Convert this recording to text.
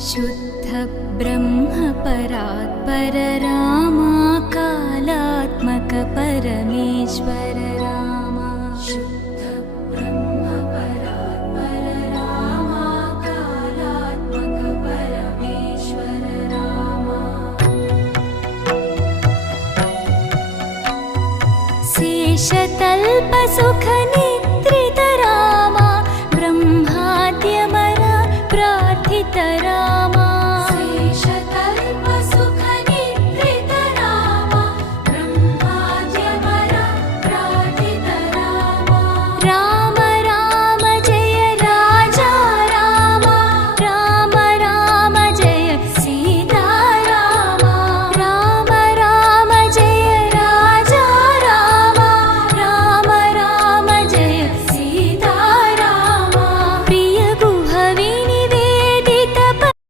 शुद्ध ब्रह्म परात्पर रामा कालात्मक परमेश्वर रामा शुद्ध ब्रह्म परात्पर रामा कालात्मक परमेश्वर रामा शेषतल्प सुख निद्रित रामा ब्रह्माद्यमर प्रार्थित रामा